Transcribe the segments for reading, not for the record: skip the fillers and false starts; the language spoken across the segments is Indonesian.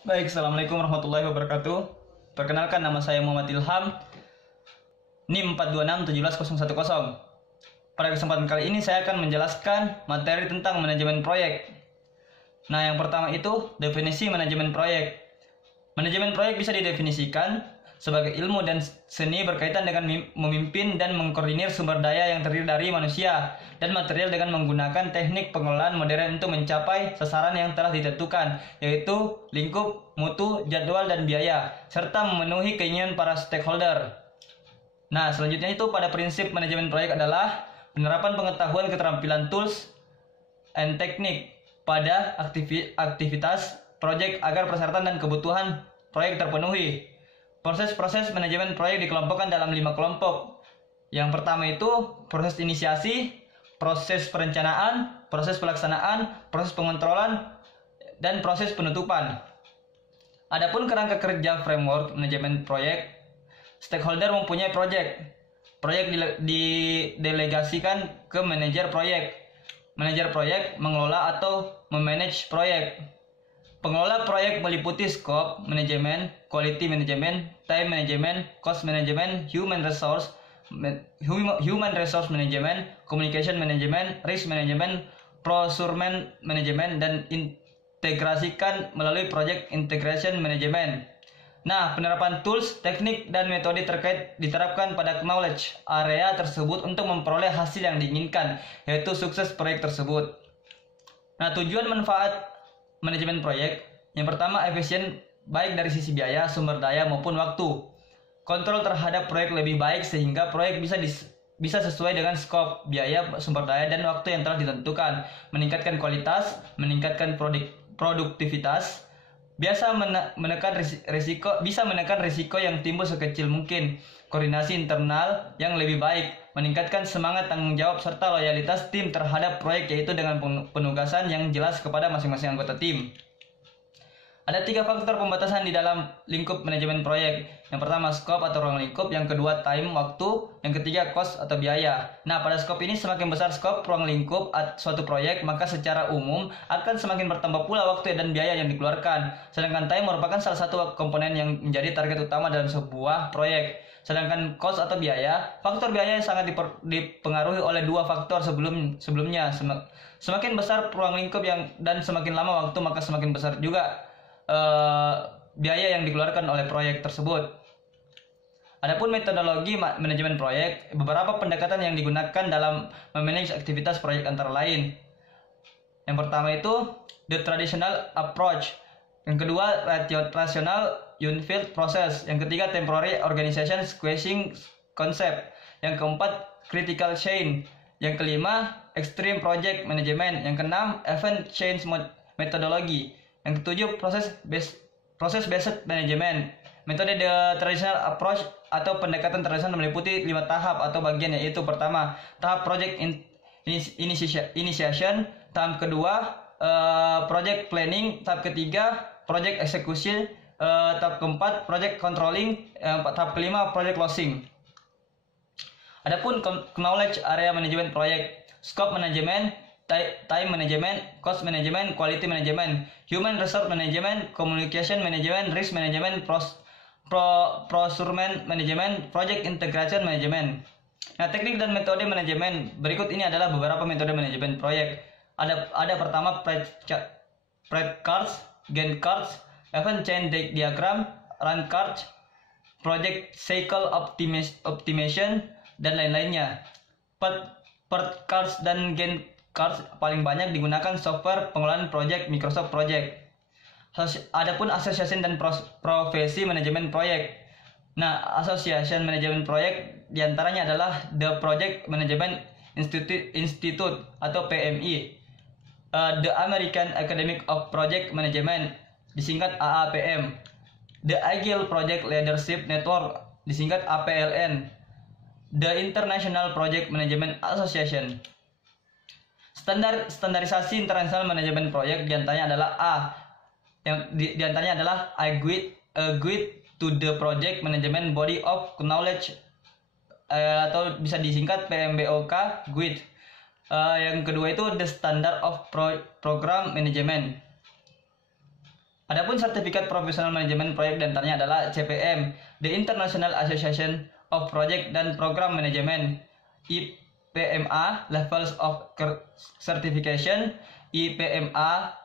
Baik, Assalamualaikum warahmatullahi wabarakatuh. Perkenalkan, nama saya Muhammad Ilham, NIM 426 17010. Pada kesempatan kali ini saya akan menjelaskan materi tentang manajemen proyek. Nah, yang pertama itu definisi manajemen proyek. Manajemen proyek bisa didefinisikan sebagai ilmu dan seni berkaitan dengan memimpin dan mengkoordinir sumber daya yang terdiri dari manusia dan material dengan menggunakan teknik pengelolaan modern untuk mencapai sasaran yang telah ditentukan, yaitu lingkup, mutu, jadwal, dan biaya, serta memenuhi keinginan para stakeholder. Nah, selanjutnya itu pada prinsip manajemen proyek adalah penerapan pengetahuan keterampilan tools and teknik pada aktivitas proyek agar persyaratan dan kebutuhan proyek terpenuhi. Proses-proses manajemen proyek dikelompokkan dalam 5 kelompok. Yang pertama itu proses inisiasi, proses perencanaan, proses pelaksanaan, proses pengontrolan, dan proses penutupan. Adapun kerangka kerja framework manajemen proyek, stakeholder mempunyai proyek. Proyek didelegasikan ke manajer proyek. Manajer proyek mengelola atau memanage proyek. Pengelola proyek meliputi skop manajemen, quality management, time management, cost management, human resource management, communication management, risk management, procurement management, dan integrasikan melalui project integration management. Nah, penerapan tools, teknik, dan metode terkait diterapkan pada knowledge area tersebut untuk memperoleh hasil yang diinginkan, yaitu sukses proyek tersebut. Nah, tujuan manfaat manajemen proyek, yang pertama efisien baik dari sisi biaya, sumber daya, maupun waktu. Kontrol terhadap proyek lebih baik sehingga proyek bisa sesuai dengan skop, biaya, sumber daya, dan waktu yang telah ditentukan. Meningkatkan kualitas, meningkatkan produktivitas, bisa menekan risiko yang timbul sekecil mungkin. Koordinasi internal yang lebih baik, meningkatkan semangat tanggung jawab serta loyalitas tim terhadap proyek, yaitu dengan penugasan yang jelas kepada masing-masing anggota tim. Ada 3 faktor pembatasan di dalam lingkup manajemen proyek. Yang pertama skop atau ruang lingkup, yang kedua time, waktu, yang ketiga cost atau biaya. Nah, pada skop ini semakin besar skop ruang lingkup suatu proyek, maka secara umum akan semakin bertambah pula waktu dan biaya yang dikeluarkan. Sedangkan time merupakan salah satu komponen yang menjadi target utama dalam sebuah proyek. Sedangkan cost atau biaya, faktor biaya yang sangat dipengaruhi oleh 2 faktor sebelumnya. Semakin besar ruang lingkup dan semakin lama waktu, maka semakin besar juga biaya yang dikeluarkan oleh proyek tersebut. Adapun metodologi manajemen proyek, beberapa pendekatan yang digunakan dalam memanage aktivitas proyek antara lain. Yang pertama itu the traditional approach. Yang kedua rational unfield process. Yang ketiga temporary organization squashing concept. Yang keempat critical chain. Yang kelima extreme project management. Yang keenam event change methodology. Yang ketujuh proses based management. Metode the traditional approach atau pendekatan tradisional meliputi 5 tahap atau bagian, yaitu pertama tahap project initiation, tahap kedua project planning, tahap ketiga project execution, tahap keempat project controlling, tahap kelima project closing. Adapun knowledge area manajemen proyek, scope management, time management, cost management, quality management, human resource management, communication management, risk management, procurement management, project integration management. Nah, teknik dan metode manajemen berikut ini adalah beberapa metode manajemen proyek. Ada pertama Pareto cards, Gantt cards, event chain diagram, run cards, project cycle optimization, dan lain-lainnya. Pareto cards dan Gantt cards paling banyak digunakan software pengelolaan proyek Microsoft Project. Adapun association dan profesi manajemen proyek. Nah, association manajemen proyek diantaranya adalah The Project Management Institute atau PMI, The American Academy of Project Management disingkat AAPM, The Agile Project Leadership Network disingkat APLN, The International Project Management Association. Standarisasi internasional manajemen proyek diantaranya adalah Guide to the Project Management Body of Knowledge atau bisa disingkat PMBOK GUID. Yang kedua itu the Standard of Program Management. Adapun sertifikat profesional manajemen proyek diantaranya adalah CPM, The International Association of Project dan Program Management, IPMA Levels of Certification, IPMA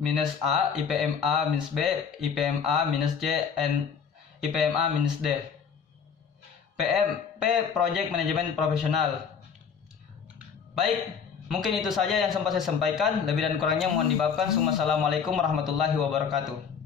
minus A, IPMA minus B, IPMA minus C, and IPMA minus D. PMP Project Management Profesional. Baik, mungkin itu saja yang sempat saya sampaikan. Lebih dan kurangnya mohon dimaafkan. Assalamualaikum warahmatullahi wabarakatuh.